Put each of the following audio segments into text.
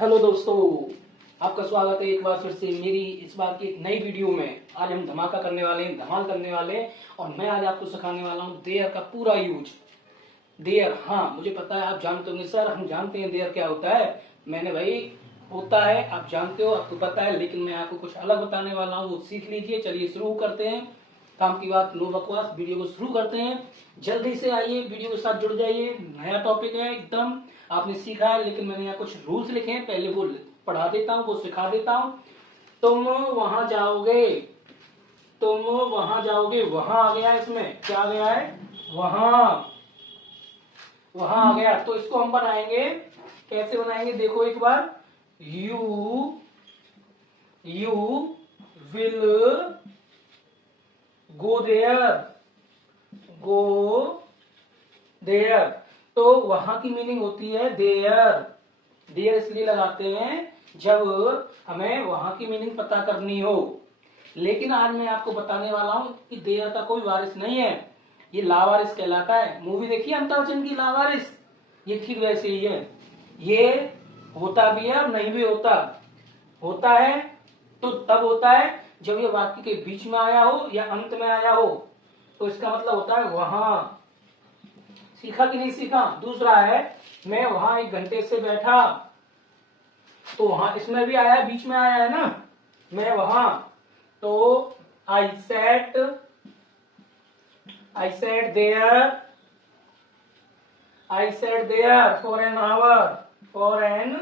Hello दोस्तों, आपका स्वागत है एक बार फिर से मेरी इस बार की एक नई वीडियो में। आज हम धमाका करने वाले हैं, धमाल करने वाले हैं और मैं आज आपको सिखाने वाला हूं देयर का पूरा यूज। देयर, हाँ मुझे पता है आप जानते होंगे सर, हम जानते हैं देयर क्या होता है। मैंने भाई होता है, आप जानते हो, आपको पता है, लेकिन मैं आपको कुछ अलग बताने वाला हूँ, वो सीख लीजिए। चलिए शुरू करते हैं, काम की बात नो बकवास, वीडियो को शुरू करते हैं। जल्दी से आइए, वीडियो के साथ जुड़ जाइए। नया टॉपिक है एकदम, आपने सीखा है, लेकिन मैंने यहाँ कुछ रूल्स लिखे हैं, पहले वो पढ़ा देता हूँ, वो सिखा देता हूँ। तुम वहां जाओगे, तुम वहां जाओगे, वहां आ गया, इसमें क्या आ गया है, वहां, वहां आ गया। तो इसको हम बनाएंगे, कैसे बनाएंगे देखो एक बार। You will go there, go there. तो वहां की मीनिंग होती है देयर। देयर इसलिए लगाते हैं जब हमें वहां की मीनिंग पता करनी हो। लेकिन आज मैं आपको बताने वाला हूं कि देयर का कोई वारिस नहीं है, ये लावारिस कहलाता है। मूवी देखिए अमिताभ बच्चन की लावारिस, ये ठीक वैसे ही है। ये होता भी है और नहीं भी होता। होता है तो तब होता है जब ये वाक्य के बीच में आया हो या अंत में आया हो, तो इसका मतलब होता है वहां। सीखा कि नहीं सीखा। दूसरा है मैं वहां 1 घंटे से बैठा, तो वहां इसमें भी आया, बीच में आया है ना, मैं वहां। तो I sat there, I sat there for an hour, for an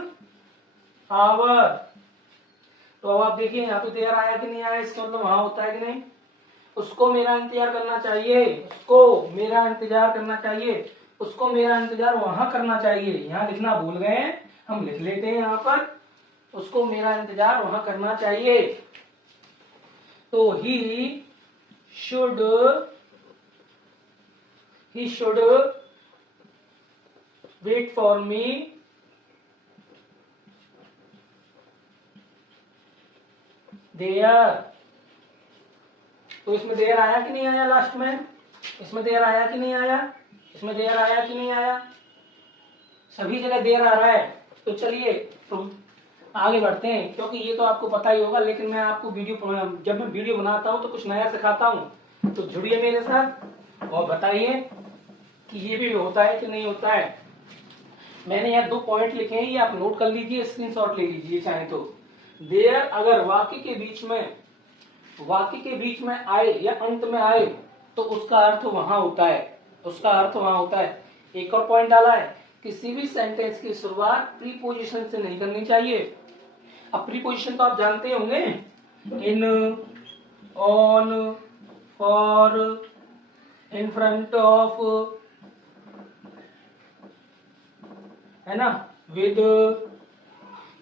hour. तो अब आप देखिए यहाँ पे देयर आया कि नहीं आया, इसका मतलब वहां होता है कि नहीं। उसको मेरा इंतजार करना चाहिए, उसको मेरा इंतजार करना चाहिए, उसको मेरा इंतजार वहां करना चाहिए। यहाँ लिखना भूल गए हैं, हम लिख लेते हैं यहाँ पर, उसको मेरा इंतजार वहां करना चाहिए। तो he should wait for me there. तो इसमें देयर आया कि नहीं आया, लास्ट में इसमें देयर आया कि नहीं आया, इसमें देयर आया कि नहीं आया, सभी जगह देयर आ रहा है। तो चलिए तो आगे बढ़ते हैं, क्योंकि ये तो आपको पता ही होगा, लेकिन मैं आपको जब मैं वीडियो बनाता हूं तो कुछ नया सिखाता हूं। तो जुड़िए मेरे साथ और बताइए कि ये भी होता है कि नहीं होता है। मैंने यहाँ 2 पॉइंट लिखे हैं, ये आप नोट कर लीजिए, स्क्रीनशॉट ले लीजिए चाहे तो। देयर अगर वाक्य के बीच में आए या अंत में आए तो उसका अर्थ वहां होता है, उसका अर्थ वहां होता है। एक और पॉइंट डाला है, किसी भी सेंटेंस की शुरुआत प्रीपोजिशन से नहीं करनी चाहिए। अब प्रीपोजिशन तो आप जानते होंगे, in, on, for, in front of, है ना, विद,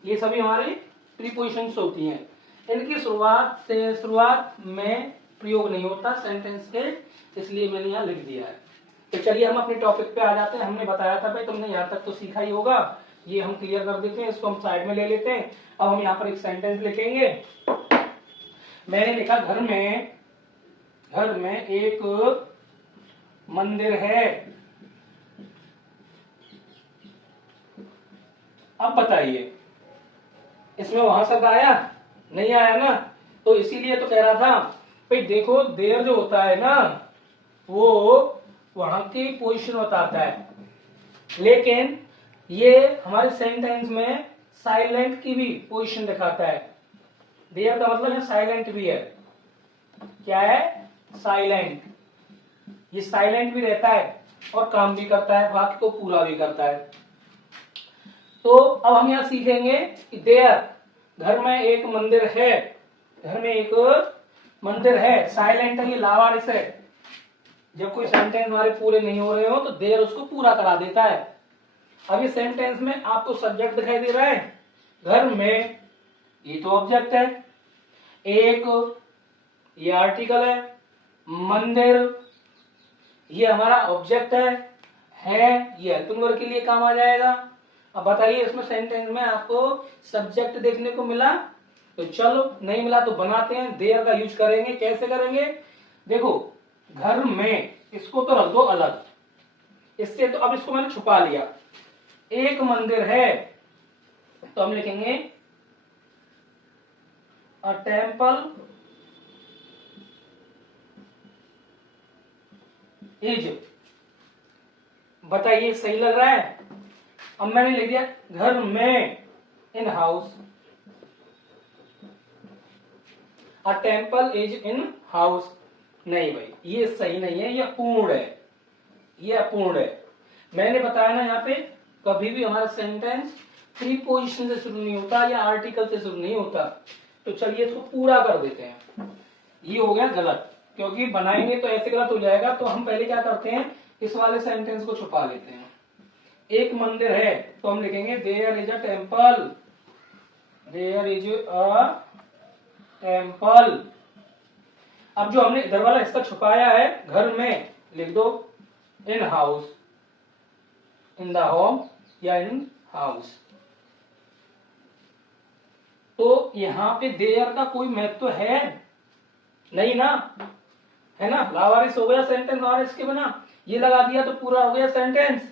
ये सभी हमारी प्रीपोजिशंस होती हैं। इनकी शुरुआत में प्रयोग नहीं होता सेंटेंस के, इसलिए मैंने यहाँ लिख दिया है। तो चलिए हम अपने टॉपिक पे आ जाते हैं। हमने बताया था भाई, तुमने यहाँ तक तो सीखा ही होगा, ये हम क्लियर कर देते हैं, इसको हम साइड में ले लेते हैं। अब हम यहाँ पर एक सेंटेंस लिखेंगे। मैंने लिखा घर में एक मंदिर है। अब बताइए इसमें वहां शब्द आया नहीं आया ना, तो इसीलिए तो कह रहा था भाई देखो देयर जो होता है ना, वो वहां की पोजीशन बताता है, लेकिन ये हमारे सेंटेंस में साइलेंट की भी पोजीशन दिखाता है। देयर का मतलब है साइलेंट भी है। क्या है, साइलेंट। ये साइलेंट भी रहता है और काम भी करता है, वाक्य को पूरा भी करता है। तो अब हम यहाँ सीखेंगे कि देयर, घर में एक मंदिर है, घर में एक मंदिर है, साइलेंट है, ये लावारिस है। जब कोई सेंटेंस हमारे पूरे नहीं हो रहे हो तो देयर उसको पूरा करा देता है। अब ये सेंटेंस में आपको सब्जेक्ट दिखाई दे रहा है, घर में, ये तो ऑब्जेक्ट है, एक, ये आर्टिकल है, मंदिर, ये हमारा ऑब्जेक्ट है, ये हेल्पिंग वर्ब के लिए काम आ जाएगा। अब बताइए इसमें सेंटेंस में आपको सब्जेक्ट देखने को मिला, तो चलो नहीं मिला तो बनाते हैं, देयर का यूज करेंगे। कैसे करेंगे देखो, घर में, इसको तो रख दो अलग, इससे तो अब इसको मैंने छुपा लिया। एक मंदिर है, तो हम लिखेंगे अ टेम्पल इज। बताइए सही लग रहा है? अब मैंने लिख दिया घर में, in house. A temple is in house. नहीं भाई, ये सही नहीं है, ये अपूर्ण है, ये अपूर्ण है। मैंने बताया ना, यहाँ पे कभी भी हमारा सेंटेंस प्रीपोजिशन से शुरू नहीं होता या आर्टिकल से शुरू नहीं होता। तो चलिए इसको पूरा कर देते हैं। ये हो गया गलत, क्योंकि बनाएंगे तो ऐसे गलत हो जाएगा। तो हम पहले क्या करते हैं, इस वाले सेंटेंस को छुपा लेते हैं। एक मंदिर है तो हम लिखेंगे there is a temple, there is a temple. अब जो हमने इधर वाला हिस्सा छुपाया है घर में, लिख दो in house, in the home या इन हाउस। तो यहां पे देयर का कोई महत्व है नहीं ना, है ना? लावारिस हो गया सेंटेंस और इसके बिना ये लगा दिया तो पूरा हो गया सेंटेंस।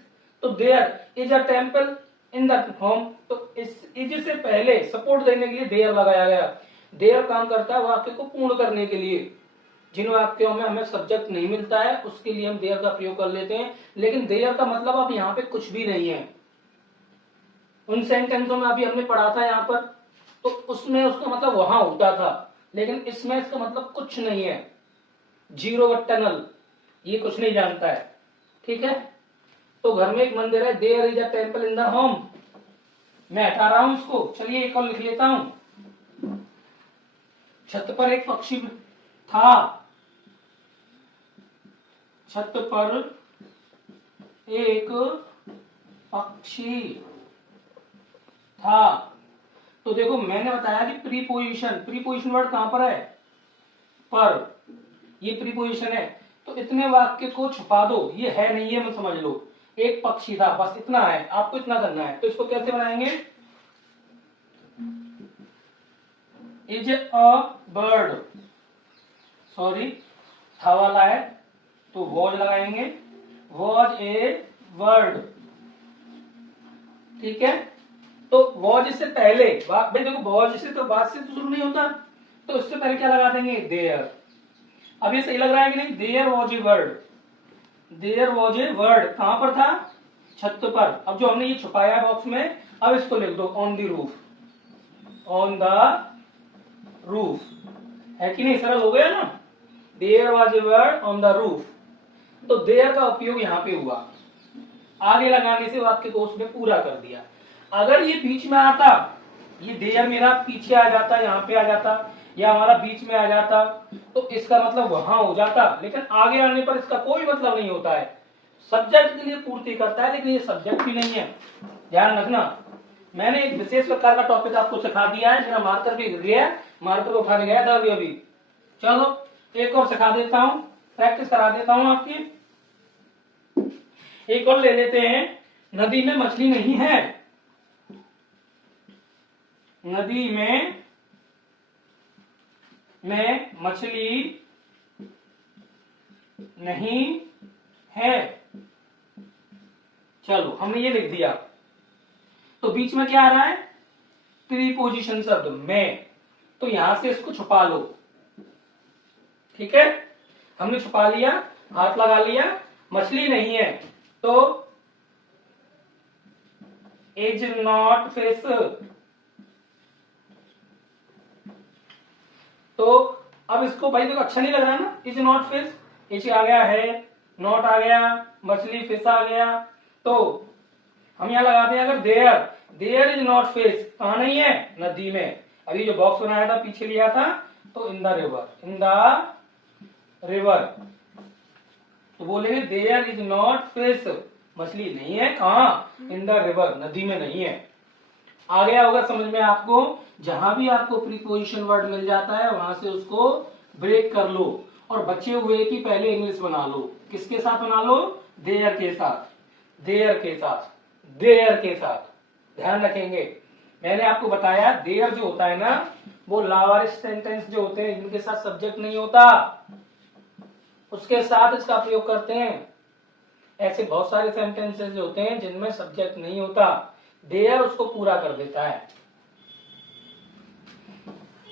तो there is a temple in the home, तो इस इज से पहले सपोर्ट देने के लिए देयर लगाया गया। देयर काम करता है वाक्य को पूर्ण करने के लिए। जिन वाक्यों में हमें सब्जेक्ट नहीं मिलता है उसके लिए हम देयर का प्रयोग कर लेते हैं, लेकिन देयर का मतलब अब यहाँ पे कुछ भी नहीं है। उन सेंटेंसों में अभी हमने पढ़ा था यहाँ पर, तो उसमें उसका मतलब वहां होता था, लेकिन इसमें इसका मतलब कुछ नहीं है। जीरो बट्टा नल, ये कुछ नहीं जानता है। ठीक है, तो घर में एक मंदिर है, there is a temple in the home. मैं हटा रहा हूं इसको, चलिए एक और लिख लेता हूं। छत पर एक पक्षी था, छत पर एक पक्षी था। तो देखो मैंने बताया कि प्रीपोजिशन, प्रीपोजिशन वर्ड कहां पर है? पर, ये प्रीपोजिशन है। तो इतने वाक्य को छुपा दो, ये है नहीं है, मत समझ लो। एक पक्षी था, बस इतना है, आपको इतना करना है। तो इसको कैसे बनाएंगे? इज अ बर्ड, सॉरी था वाला है तो वॉज लगाएंगे, वॉज ए वर्ड। ठीक है, तो वॉज से पहले भाई देखो, वॉज से तो बात से तो शुरू नहीं होता, तो उससे पहले क्या लगा देंगे? देयर। अब ये सही लग रहा है कि नहीं? There was a word, there was a word कहां पर था? छत पर। अब जो हमने ये छुपाया बॉक्स में, अब इसको लिख दो on the roof, on the roof. है कि नहीं? सरल हो गया ना? There was a word on the roof. तो देयर का उपयोग यहां पे हुआ, आगे लगाने से वाक्य को उसने पूरा कर दिया। अगर ये बीच में आता, ये देयर मेरा पीछे आ जाता, यहाँ पे आ जाता, या हमारा बीच में आ जाता, तो इसका मतलब वहां हो जाता, लेकिन आगे आने पर इसका कोई मतलब नहीं होता है। सब्जेक्ट के लिए पूर्ति करता है, लेकिन ये सब्जेक्ट भी नहीं है, ध्यान रखना। मैंने एक विशेष प्रकार का टॉपिक आपको सिखा दिया है। मेरा मार्कर भी गिर गया, मार्कर को उठाने गया था अभी। चलो एक और सिखा देता हूं, प्रैक्टिस करा देता हूं आपकी। एक और ले लेते हैं। नदी में मछली नहीं है, नदी में मछली नहीं है। चलो हमने ये लिख दिया, तो बीच में क्या आ रहा है? प्रीपोजिशन शब्द में, तो यहां से इसको छुपा लो। ठीक है, हमने छुपा लिया, हाथ लगा लिया, मछली नहीं है तो इज नॉट फिश। तो अब इसको भाई देखो अच्छा नहीं लग रहा ना, इज नॉट फिश, इज आ गया है, नॉट आ गया, मछली फिश आ गया। तो हम यहां लगाते हैं अगर there, there is not fish, कहा नहीं है? नदी में। अभी जो बॉक्स बनाया था पीछे लिया था, तो in the river, in the river. तो बोलेंगे देयर इज नॉट फिश, मछली नहीं है, कहा? इन द रिवर, नदी में नहीं है। आ गया होगा समझ में आपको? जहां भी आपको प्रीपोजिशन वर्ड मिल जाता है वहां से उसको ब्रेक कर लो, और बचे हुए की पहले इंग्लिश बना लो। किसके साथ बना लो? देयर के साथ, देयर के साथ, देयर के साथ। ध्यान रखेंगे, मैंने आपको बताया देयर जो होता है ना, वो लावारिस सेंटेंस जो होते हैं जिनके साथ सब्जेक्ट नहीं होता, उसके साथ इसका प्रयोग करते हैं। ऐसे बहुत सारे सेंटेंसेस होते हैं जिनमें सब्जेक्ट नहीं होता, देयर उसको पूरा कर देता है।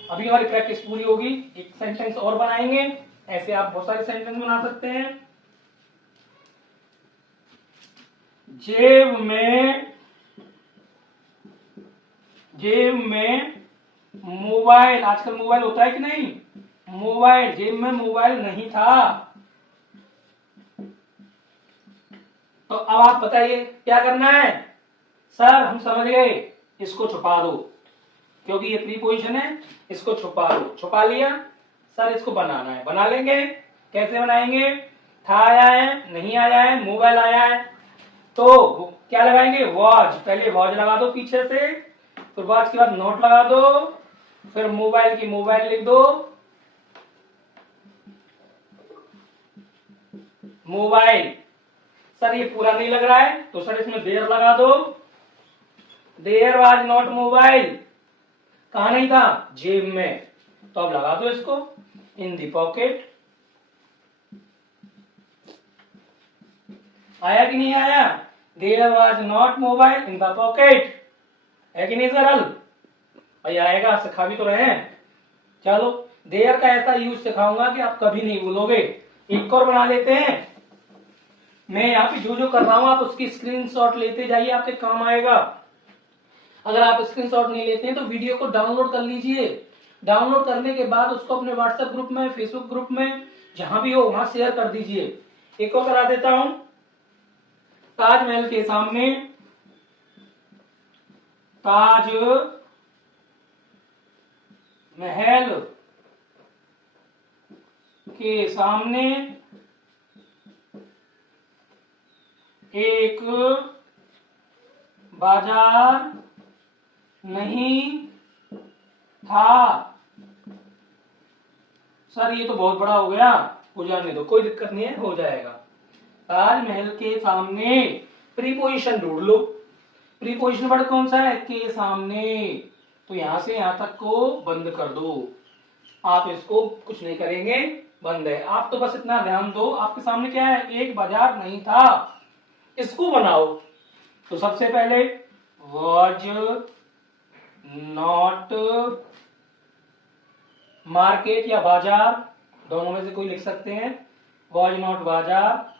अभी हमारी प्रैक्टिस पूरी होगी, एक सेंटेंस और बनाएंगे। ऐसे आप बहुत सारे सेंटेंस बना सकते हैं। जेब में मोबाइल, आजकल मोबाइल होता है कि नहीं, मोबाइल, जेब में मोबाइल नहीं था। तो अब आप बताइए क्या करना है। सर हम समझ गए, इसको छुपा दो, क्योंकि ये प्रीपोजिशन है, इसको छुपा दो। छुपा लिया। सर इसको बनाना है, बना लेंगे। कैसे बनाएंगे। था आया है, नहीं आया है, मोबाइल आया है, तो क्या लगाएंगे, वॉच। पहले वॉच लगा दो पीछे से, फिर वॉच के बाद नोट लगा दो, फिर मोबाइल की मोबाइल लिख दो, मोबाइल। सर ये पूरा नहीं लग रहा है, तो सर इसमें देयर लगा दो। देयर वाज नॉट मोबाइल, कहा नहीं था, जेब में, तो अब लगा दो इसको, इन दी पॉकेट। आया कि नहीं आया। There was not mobile in the pocket, है कि नहीं सरल। भाई आएगा, सिखा भी तो रहे हैं। चलो देयर का ऐसा यूज सिखाऊंगा कि आप कभी नहीं भूलोगे। एक और बना लेते हैं। मैं यहाँ पे जो जो कर रहा हूं आप उसकी स्क्रीनशॉट लेते जाइए, आपके काम आएगा। अगर आप स्क्रीनशॉट नहीं लेते हैं तो वीडियो को डाउनलोड कर लीजिए। डाउनलोड करने के बाद उसको अपने व्हाट्सएप ग्रुप में, फेसबुक ग्रुप में, जहां भी हो वहां शेयर कर दीजिए। एक और करा देता हूं। ताजमहल के सामने, ताज महल के सामने एक बाजार नहीं था। सर ये तो बहुत बड़ा हो गया, हो जाने दो, कोई दिक्कत नहीं है, हो जाएगा। ताजमहल के सामने, प्रीपोजिशन ढूंढ लो। प्रीपोजिशन वर्ड कौन सा है, के सामने, तो यहां से यहां तक को बंद कर दो। आप इसको कुछ नहीं करेंगे, बंद है। आप तो बस इतना ध्यान दो, आपके सामने क्या है, एक बाजार नहीं था, इसको बनाओ। तो सबसे पहले वॉज नॉट मार्केट या बाजार, दोनों में से कोई लिख सकते हैं। वॉज नॉट बाजार,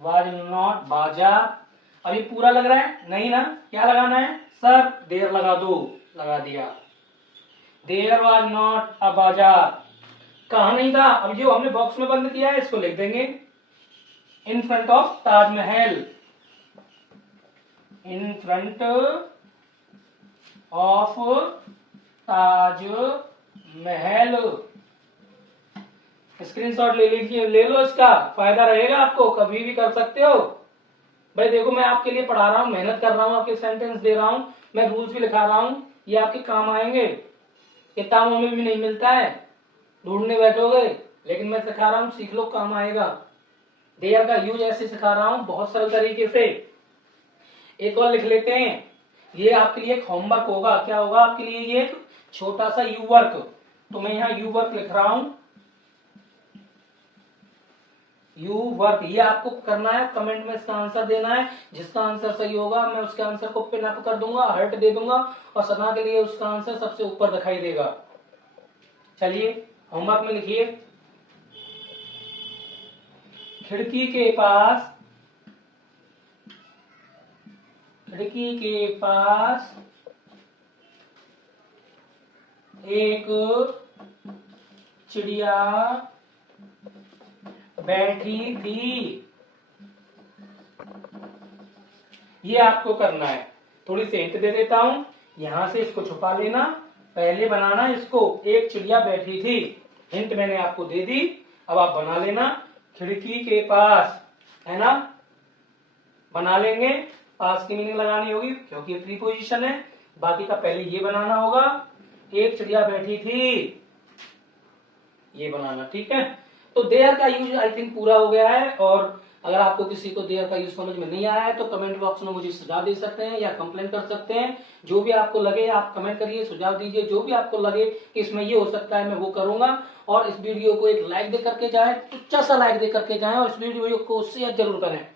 वॉज नॉट बाजार। अभी पूरा लग रहा है नहीं ना, क्या लगाना है, सर देयर लगा दो, लगा दिया। देयर वॉज नॉट अ बाजार, कहा नहीं था। अब जो हमने बॉक्स में बंद किया है इसको लिख देंगे, इन front of Taj Mahal, in front of Taj Mahal. Screenshot ले लीजिए, ले लो, इसका फायदा रहेगा आपको, कभी भी कर सकते हो। भाई देखो मैं आपके लिए पढ़ा रहा हूँ, मेहनत कर रहा हूँ, आपके सेंटेंस दे रहा हूँ, मैं रूल्स भी लिखा रहा हूँ, ये आपके काम आएंगे। किताबों में भी नहीं मिलता है, ढूंढने बैठोगे, लेकिन मैं सिखा रहा हूँ, सीख लो, काम आएगा। देयर का यूज ऐसे सिखा रहा हूँ, बहुत सरल तरीके से। एक और लिख लेते हैं, ये आपके लिए एक होमवर्क होगा। क्या होगा आपके लिए, ये एक छोटा सा यू वर्क। तो मैं यहाँ यू वर्क लिख रहा हूं, यू वर्क, ये आपको करना है। कमेंट में इसका आंसर देना है, जिसका आंसर सही होगा मैं उसके आंसर को पिन अप कर दूंगा, हर्ट दे दूंगा, और सना के लिए उसका आंसर सबसे ऊपर दिखाई देगा। चलिए होमवर्क में लिखिए, खिड़की के पास, खिड़की के पास एक चिड़िया बैठी थी। ये आपको करना है। थोड़ी सी हिंट दे देता हूं, यहां से इसको छुपा लेना, पहले बनाना इसको, एक चिड़िया बैठी थी। हिंट मैंने आपको दे दी, अब आप बना लेना। खिड़की के पास, है ना, बना लेंगे। पास की मीनिंग लगानी होगी क्योंकि प्रीपोजिशन है। बाकी का पहले ये बनाना होगा, एक चिड़िया बैठी थी, ये बनाना, ठीक है। तो देयर का यूज आई थिंक पूरा हो गया है। और अगर आपको किसी को देयर का यूज समझ में नहीं आया है तो कमेंट बॉक्स में मुझे सुझाव दे सकते हैं या कंप्लेंट कर सकते हैं। जो भी आपको लगे आप कमेंट करिए, सुझाव दीजिए, जो भी आपको लगे कि इसमें ये हो सकता है मैं वो करूंगा। और इस वीडियो को एक लाइक दे करके जाए, तुच्चा सा लाइक दे करके जाए और इस वीडियो को शेयर जरूर करें।